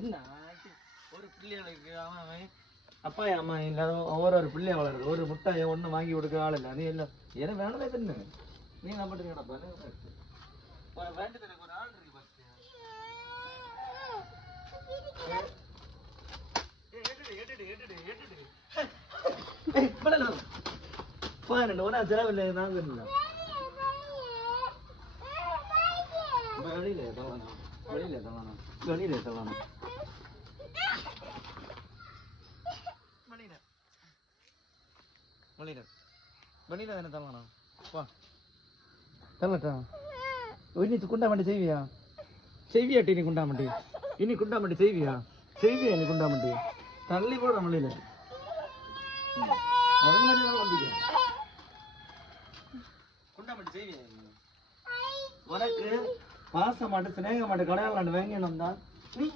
என்ன ஒரு பிள்ளைகளுக்கு அவன் அப்பா அம்மா எல்லாரும் ஒவ்வொரு பிள்ளைய வளருது. ஒரு முட்டாயை ஒண்ணு வாங்கி கொடுக்க ஆள் இல்லை. நீ எல்லாம் எனக்கு வேணவே தின்னு. நீ என்ன பண்றீங்கடா வேண்டி எனக்கு ஒரு ஆள் இருக்கு பஸ். ஒன்னா செலவில்லை நாங்க வெளியில தள்ளணும் வெளியில தள்ளணும் வெளியில தள்ளணும் வெளியில வெளியில தானே தள்ளணும். வா தள்ளட்டா. இன்னி குண்டாமண்டி செய்வியா? செய்வியாட்டி நீ குண்டாமண்டி? இனி குண்டாமண்டி செய்வியா? செய்வியா நீ குண்டாமண்டி? தள்ளி போட வெளியில குண்டாமண்டி செய்வியா? உனக்கு பாச மாட்டு சிநேக மாட்டு கடையாள வேங்கணும் தான் நீ